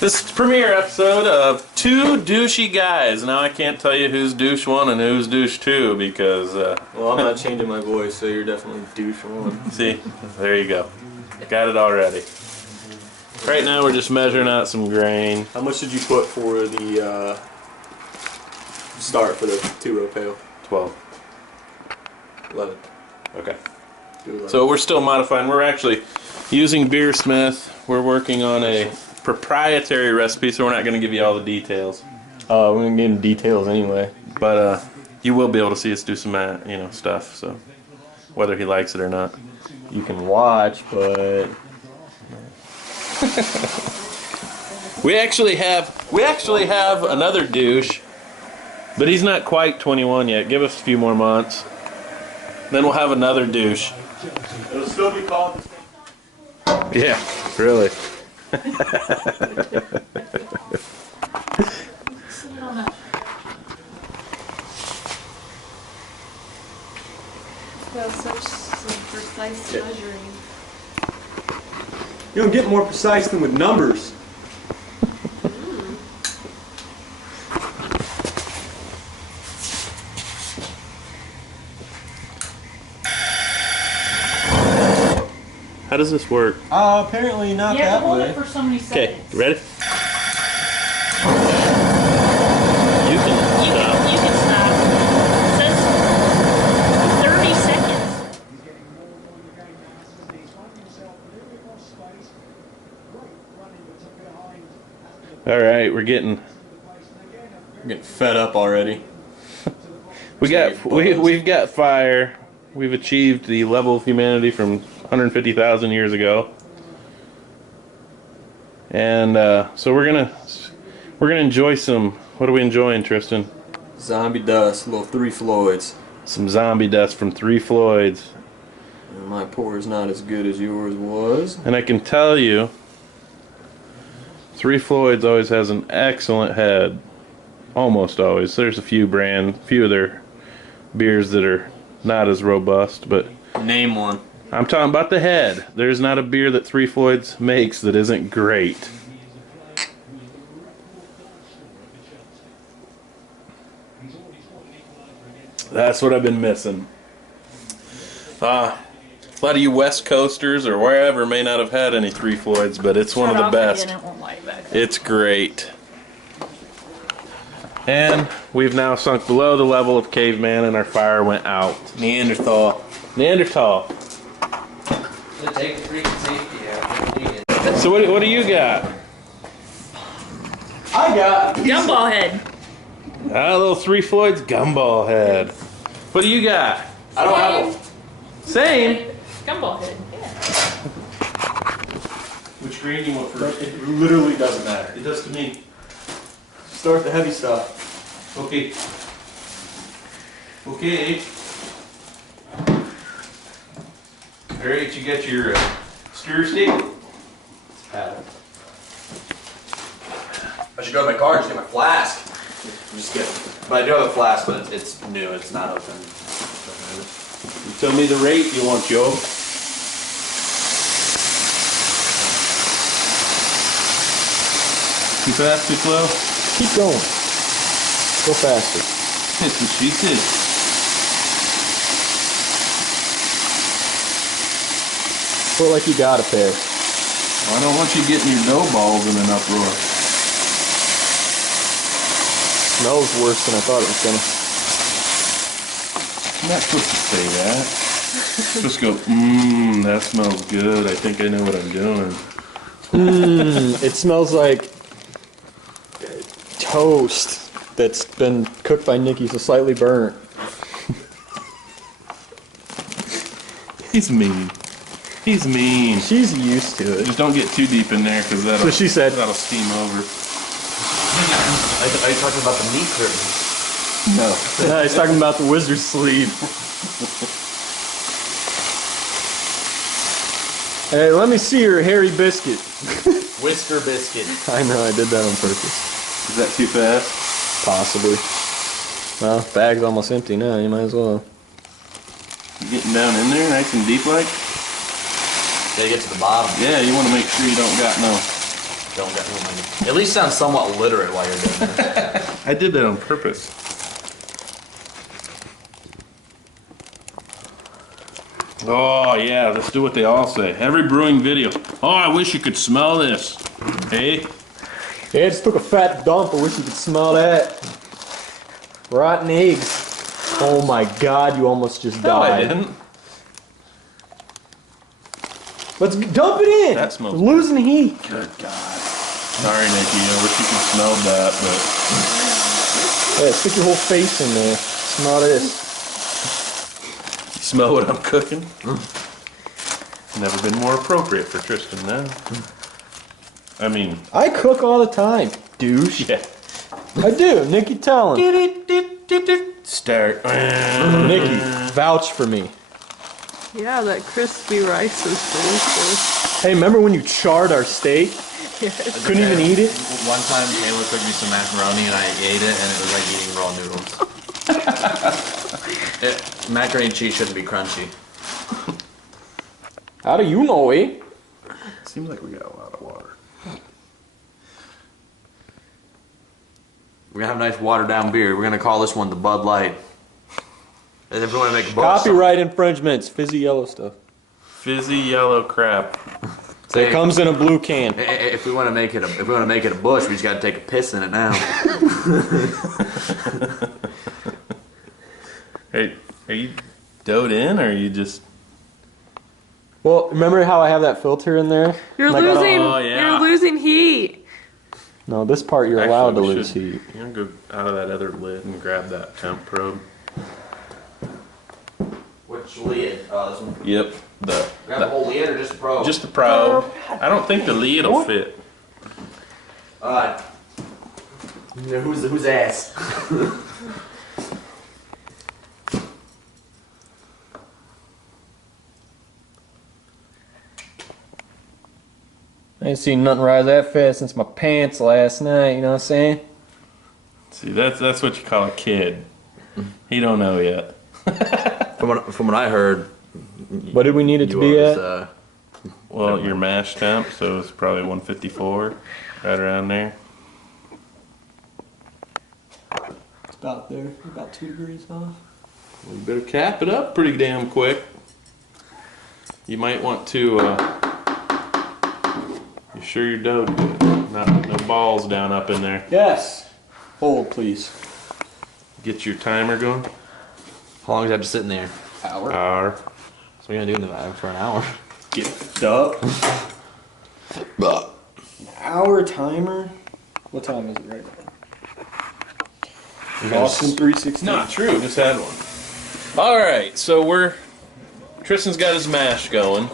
This premiere episode of Two Douchey Guys. Now I can't tell you who's douche one and who's douche two because... well, I'm not changing my voice, so you're definitely douche one. See? There you go. Got it already. Right now we're just measuring out some grain. How much did you put for the start for the 2-row pail? 12. 11. Okay. 11. So we're still modifying. We're actually using Beersmith. We're working on a proprietary recipe, so we're not going to give you all the details. We're going to get into details anyway. But you will be able to see us do some stuff, so whether he likes it or not. You can watch, but... we actually have another douche, but he's not quite 21 yet. Give us a few more months. Then we'll have another douche. It'll still be called... Yeah, really. Well, such some precise measuring. You don't get more precise than with numbers. How does this work? Apparently not You have that to hold way. it for so many Okay, seconds. ready? You can stop. It says 30 seconds. All right, we're getting. I'm getting fed up already. We've got fire. We've achieved the level of humanity from 150,000 years ago, and so we're gonna enjoy some. What are we enjoying, Tristan? Zombie dust, little 3 Floyds. Some zombie dust from 3 Floyds. And my pour is not as good as yours was. And I can tell you, 3 Floyds always has an excellent head. Almost always. There's a few of their beers that are not as robust, but Name one. I'm talking about the head. There's not a beer that 3 Floyds makes that isn't great. That's what I've been missing. A lot of you West Coasters or wherever may not have had any 3 Floyds, but it's one of the best. It's great. And we've now sunk below the level of caveman and our fire went out. Neanderthal. Take the freaking safety out. So what do you got? I got Gumball head. A little 3 Floyds Gumball head. What do you got? I don't have one. Same. Gumball head. Yeah. Which green you want first? It literally doesn't matter. It does to me. Start the heavy stuff. Okay. Okay. Alright, you got your stir stick? Paddle. I should go to my car and just get my flask. I'm just kidding. But I do have a flask, but it's new. It's not open. You tell me the rate you want, Joe. Too fast, too slow? Keep going. Go faster. That's what she said. Feel like you got a pair. Well, I don't want you getting your dough balls in an uproar. Smells worse than I thought it was gonna. You're not supposed to say that. You're supposed to go, that smells good. I think I know what I'm doing. It smells like toast that's been cooked by Nikki, so slightly burnt. He's mean. He's mean. She's used to it. Just don't get too deep in there because that'll, So she said. that'll steam over. Are you talking about the meat curtain? No. He's talking about the wizard's sleeve. Hey, let me see your hairy biscuit. Whisker biscuit. I know, I did that on purpose. Is that too fast? Possibly. Well, bag's almost empty now, you might as well. You getting down in there nice and deep like? Gotta get to the bottom. Yeah, you want to make sure you don't got no Don't get at least sound somewhat literate while you're doing this. I did that on purpose. Oh yeah, let's do what they all say. Every brewing video. Oh, I wish you could smell this. Hey? Yeah, I just took a fat dump. I wish you could smell that. Rotten eggs. Oh my god, you almost just No, I died. didn't. Let's dump it in. That smells We're losing heat. Good God. Sorry, Nikki. I wish you could smell that, but Yeah, stick your whole face in there. Smell this. you smell what I'm cooking? Never been more appropriate for Tristan now. I mean, I cook all the time, douche. yeah. I do. Nikki, tell him. Start. Nikki, vouch for me. Yeah, that crispy rice is delicious. Hey, remember when you charred our steak? Yes. Couldn't even eat it? One time Taylor cooked me some macaroni and I ate it and it was like eating raw noodles. Macaroni and cheese shouldn't be crunchy. How do you know, eh? Seems like we got a lot of water. We're gonna have a nice watered down beer. We're gonna call this one the Bud Light. And if we want to make a book, Copyright infringements. Fizzy yellow stuff. Fizzy yellow crap. It comes in a blue can. If we want to make it a bush, we just got to take a piss in it now. Hey, are you doughed in, or are you just? Well, remember how I have that filter in there? You're Like, losing. Oh, yeah. You're losing heat. No, this part you're Actually, allowed to we lose should- heat. You know, go out of that other lid and grab that temp probe. Which lid? Oh, this one. Yep. Grab the whole lid or just the probe? Just the probe. I don't think the lid will fit. Alright. Who's ass? I ain't seen nothing rise that fast since my pants last night, you know what I'm saying? See, that's what you call a kid. He don't know yet. From what I heard, What did we need it to be at? Well, your mash temp, so it's probably 154, right around there. It's about there, about 2 degrees off. Well, you better cap it up pretty damn quick. You might want to. You sure your dough good? No balls down up in there. Yes. Hold, please. Get your timer going. how long does it have to sit in there? Hour. So we're gonna do that for an hour. Get up. Hour timer. What time is it right now? Austin 360. Not true. Just had one. All right. So Tristan's got his mash going.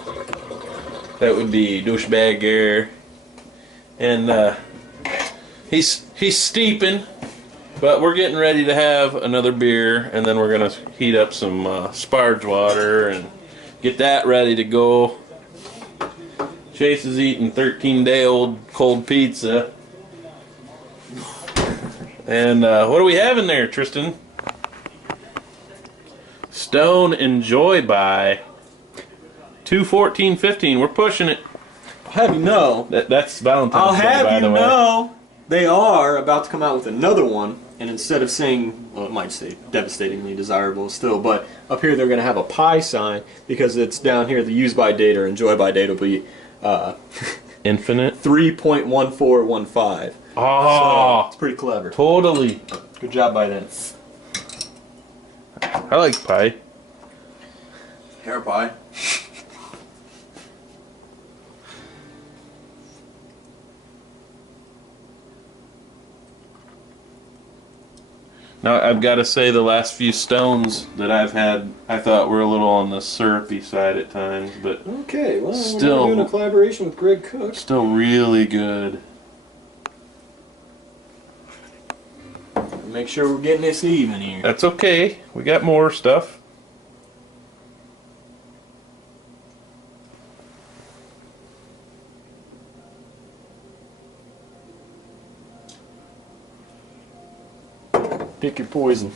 That would be douchebag air, and he's steeping. But we're getting ready to have another beer, and then we're gonna heat up some Sparge water and get that ready to go. Chase is eating 13-day-old cold pizza. And what do we have in there, Tristan? Stone Enjoy by 2/14/15. We're pushing it. I'll have you know. That's Valentine's I'll Day, have by you the way. know. They are about to come out with another one, and instead of saying, well, it might say devastatingly desirable still, but up here they're going to have a pi sign because it's down here. The use by date or enjoy by date will be Infinite. 3.1415. Oh, So, it's pretty clever. totally. Good job by them. I like pie. Hair pie. Now, I've got to say the last few stones that I've had, I thought were a little on the syrupy side at times, but Okay, well, Still- we're doing a collaboration with Greg Cook. still really good. Make sure we're getting this even here. That's okay. We got more stuff. Pick your poison.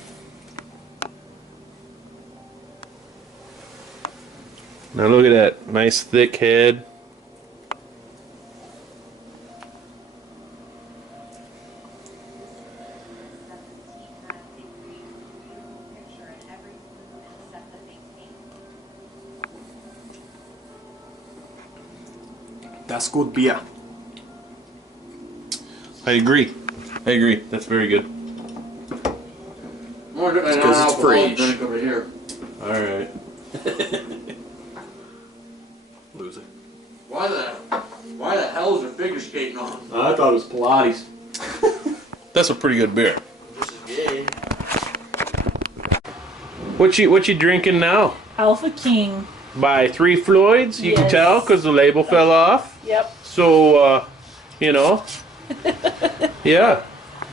Now look at that nice thick head. That's good beer. I agree. I agree. That's very good. Because it's free. Drink over here. All right. Loser. Why the hell is there figure skating on? I thought it was Pilates. That's a pretty good beer. This is gay. What you drinking now? Alpha King. By Three Floyds. You can Yes. tell because the label fell off. Yep. So you know. Yeah.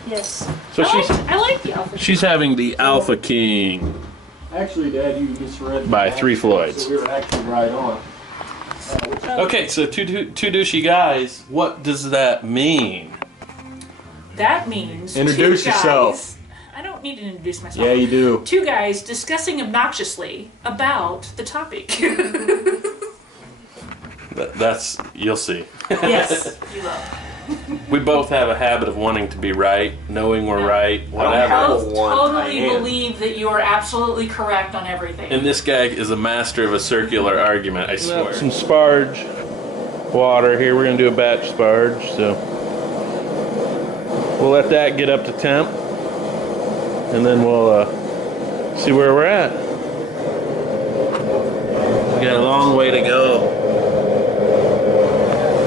Yes. So I like the Alpha King. she's having the Alpha King. Actually, Dad, you misread. By the Three actual, Floyds. So we were actually right on. Okay, so two douchey guys. What does that mean? That means Introduce two guys- yourself. I don't need to introduce myself. Yeah, you do. Two guys discussing obnoxiously about the topic. That's you'll see. Yes, you will. We both have a habit of wanting to be right, knowing we're right, I whatever. have one. Totally I am. believe that you are absolutely correct on everything. And this guy is a master of a circular argument, I swear. Some Sparge water here. We're going to do a batch Sparge, so we'll let that get up to temp, and then we'll see where we're at. We got a long way to go.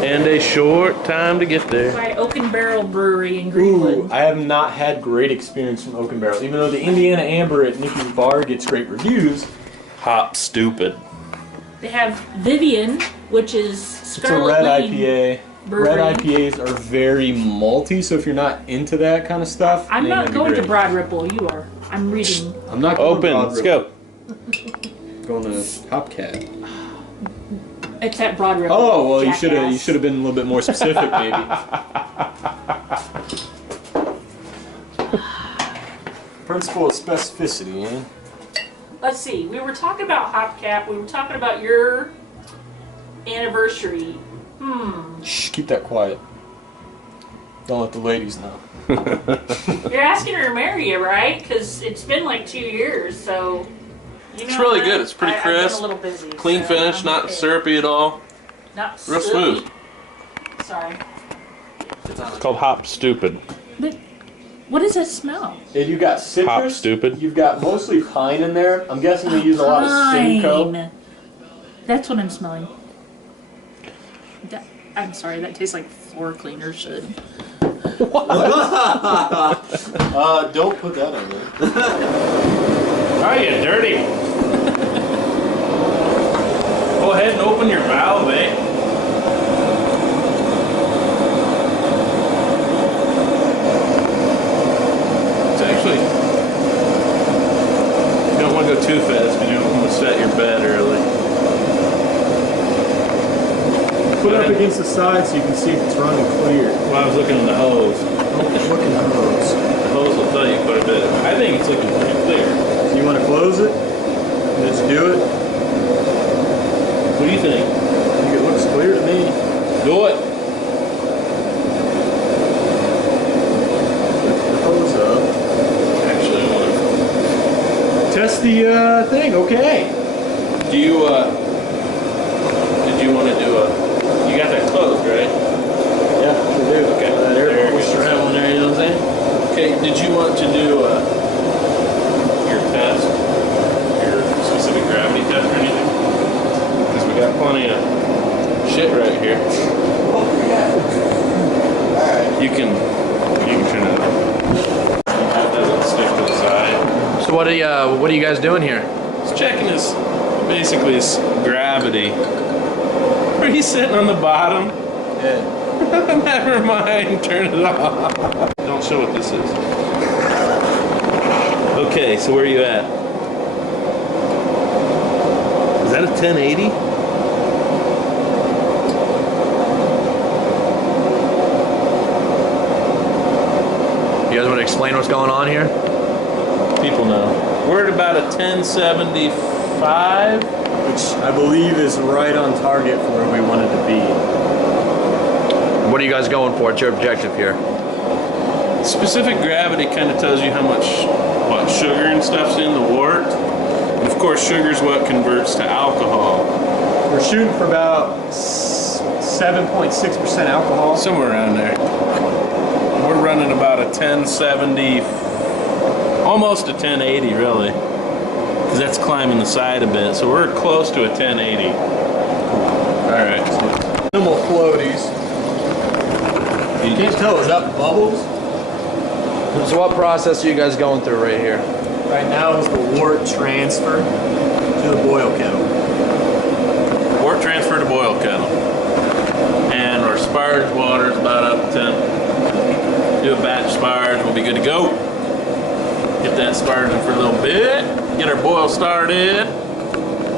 And a short time to get there. By Oaken Barrel Brewery in Ooh, Greenwood. I have not had great experience from Oaken Barrel. Even though the Indiana Amber at Nikki's Bar gets great reviews, Hop Stoopid. They have Vivian, which is it's a Scarlet red Lane IPA. Brewery. Red IPAs are very malty, so if you're not into that kind of stuff, I'm they may not be going to great. Broad Ripple. You are. I'm reading. I'm not going Open. Broad Let's Ripple. go. Going to Hopcat. It's at Broad Ripple. Oh well, you jackass. should have been a little bit more specific, maybe. Principle of specificity, eh? Let's see. We were talking about Hopcap. We were talking about your anniversary. Shh, keep that quiet. Don't let the ladies know. You're asking her to marry you, right? Because it's been like 2 years, so. You know It's really what? good. It's pretty I've been crisp. a little busy. Clean so finish, I'm not okay. syrupy at all. Not Real syrupy. smooth. Sorry. It's called Hop Stoopid. But what does that smell? And you've got citrus. Hop Stupid. You've got mostly pine in there. I'm guessing they use a lot of Simcoe. Pine. That's what I'm smelling. I'm sorry, that tastes like floor cleaner should. Don't put that on there. Oh, you dirty. Go ahead and open your valve, eh? It's actually, you don't want to go too fast because you don't want to set your bed early. Put it up against the side so you can see if it's running clear. Well, I was looking at the hose. Look at the hose. The hose will tell you quite a bit. I think it's looking pretty clear. You want to close it? Let's do it. What do you think? I think it looks clear to me. Do it. Lift the hose up. Actually, I want Test the thing. Okay. to. Do you, did you want to do a, you got that closed, right? Yeah, we do. Okay. That There air it moisture goes. out there, you know what I'm saying? Okay, did you want to do your test, your specific gravity test or anything? Because we got plenty of shit right here. You can turn it off. That doesn't stick to the side. So what are you guys doing here? It's checking his, basically his gravity. Are you sitting on the bottom? Yeah. Never mind, turn it off. Don't show what this is. Okay, so where are you at? Is that a 1080? You guys want to explain what's going on here? People know. We're at about a 1075. Which I believe is right on target for where we wanted to be. What are you guys going for? What's your objective here? Specific gravity kind of tells you how much sugar and stuff's in the wort. And of course, sugar's what converts to alcohol. We're shooting for about 7 7.6% alcohol. Somewhere around there. We're running about a 1070, almost a 1080 really. Because that's climbing the side a bit. So we're close to a 1080. Alright. Minimal floaties. You can't tell, is that bubbles? So what process are you guys going through right here? Right now is the wort transfer to the boil kettle. Wort transfer to boil kettle. And our sparge water is about up to do a batch sparge, we'll be good to go. Get that sparging for a little bit. Get our boil started.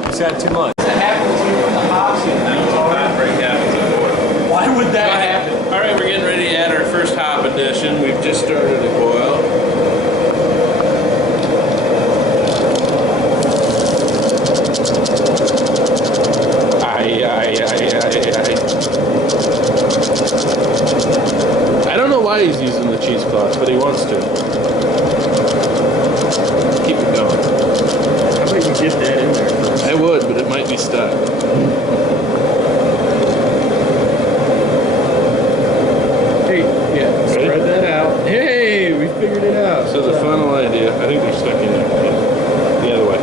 It's got too much. That happens to you when the hops in. Hot break happens at boil. Why would that happen? Alright, we're getting ready to add our first hop addition. We've just started a boil. I don't know why he's using the cheesecloth, but he wants to. Keep it going. How about you get that in there first? I would, but it might be stuck. Hey, yeah, spread that out. Hey, we figured it out. So the funnel idea, I think they're stuck in there. The other way.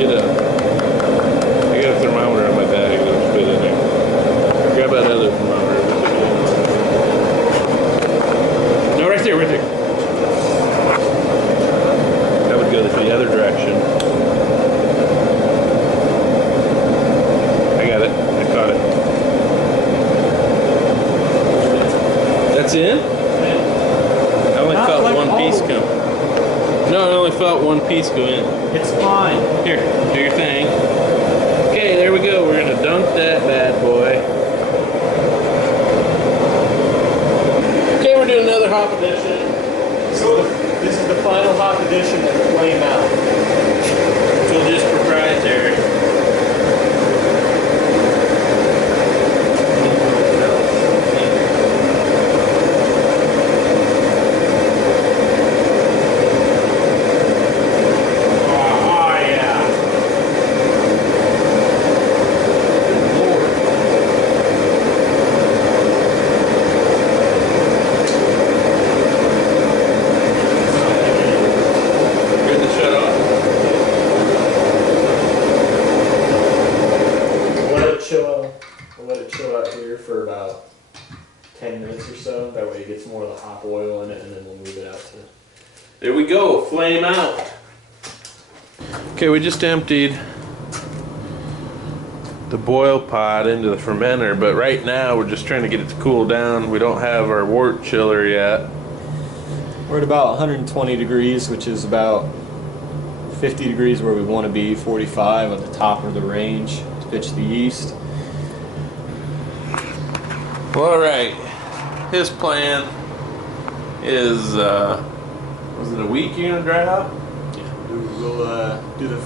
I got a thermometer in my bag that'll fit in there. Grab that other thermometer. No, right there, right there. That would go the other direction. I got it. I caught it. That's in? I only felt like one piece all. come. No, I only felt one piece go in. It's fine. Here, do your thing. Okay, there we go. We're gonna dunk that bad boy. Okay, we're doing another hop edition. So this is the final hop edition of the Flame Out. So just proprietary. For about 10 minutes or so. That way it gets more of the hop oil in it, and then we'll move it out to. There we go, flame out. Okay, we just emptied the boil pot into the fermenter, but right now we're just trying to get it to cool down. We don't have our wort chiller yet. We're at about 120 degrees, which is about 50 degrees where we want to be, 45 at the top of the range to pitch the yeast. Well, alright, his plan is, was it a week you're going to dry hop? Yeah, we'll do the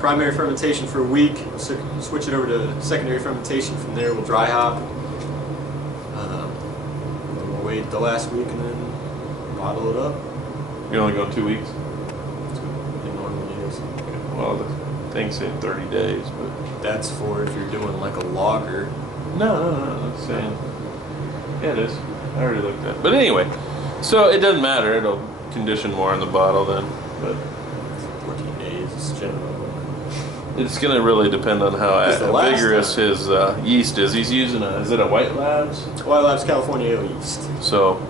primary fermentation for a week, switch it over to secondary fermentation. From there we'll dry hop. Then we'll wait the last week and then bottle it up. You're only going 2 weeks? That's what it normally is. Okay. Well, the thing said 30 days, but... That's for if you're doing like a lager. No, that's saying... Yeah, it is. I already looked at it. But anyway, so it doesn't matter. It'll condition more in the bottle then. But 14 days is generally. it's going to really depend on how vigorous his yeast is. He's using is it a White Labs? White Labs California Ale yeast. So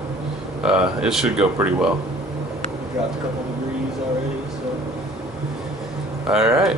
it should go pretty well. We dropped a couple degrees already, so. All right.